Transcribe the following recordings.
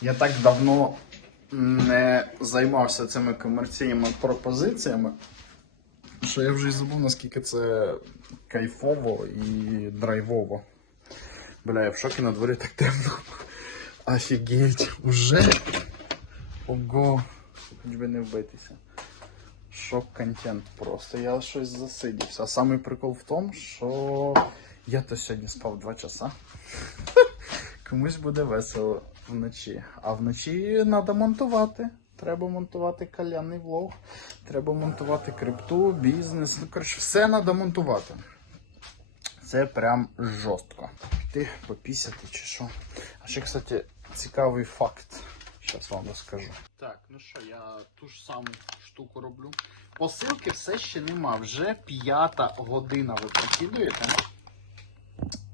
Я так давно не займався цими комерційними пропозиціями, що я вже й забув, наскільки це кайфово і драйвово. Бля, я в шокі на дворі так темно. Офігеть, уже. Ого. Хоч би не вбитися. Шок-контент просто. Я щось засидівся. А самий прикол в тому, що я то сьогодні спав 2 часа. Комусь буде весело вночі. А вночі треба монтувати. Треба монтувати кальянний влог, треба монтувати крипту, бізнес. Ну, коротше, все треба монтувати. Це прям жорстко. Піти попісяти чи що. А ще, кстати, цікавий факт. Зараз вам розкажу. Так, ну що, я ту ж саму штуку роблю. Посилки все ще нема. Вже п'ята година ви прокидуєте.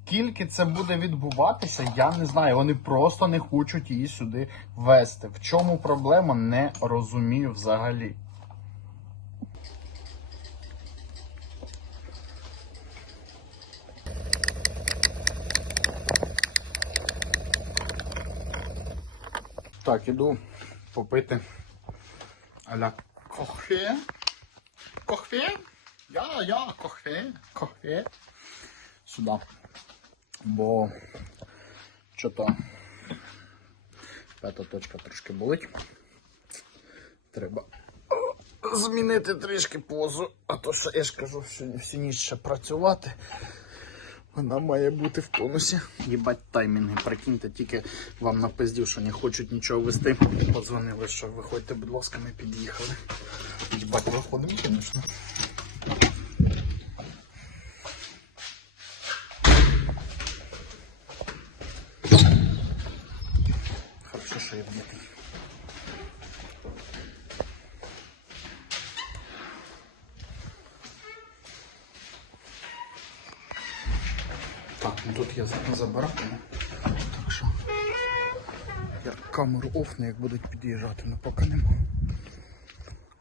Тільки це буде відбуватися, я не знаю. Вони просто не хочуть її сюди вести. В чому проблема, не розумію взагалі. Так, іду попити аля кофе. Кофе? Я, я, кофе. Кофе. Сюди. Бо що-то п'ята точка трошки болить. Треба змінити трішки позу, а то що я ж кажу, сьогодні всю ніч ще працювати. Вона має бути в тонусі. Їбать таймінги, прикиньте, тільки вам напиздів, що не хочуть нічого вести. Подзвонили, що виходьте, будь ласка, ми під'їхали. Їбать, виходимо, звісно. Вдітий. Так, ну тут я за- забарахну. Так що я камеру офну, як будуть під'їжджати, ну поки нема.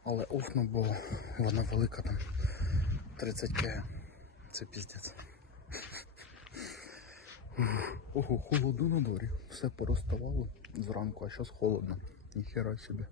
Але офну, бо вона велика там 30 к. Це піздець. Ого, холодно на дворі. Все пороставало зранку, а зараз холодно. Ніхера собі.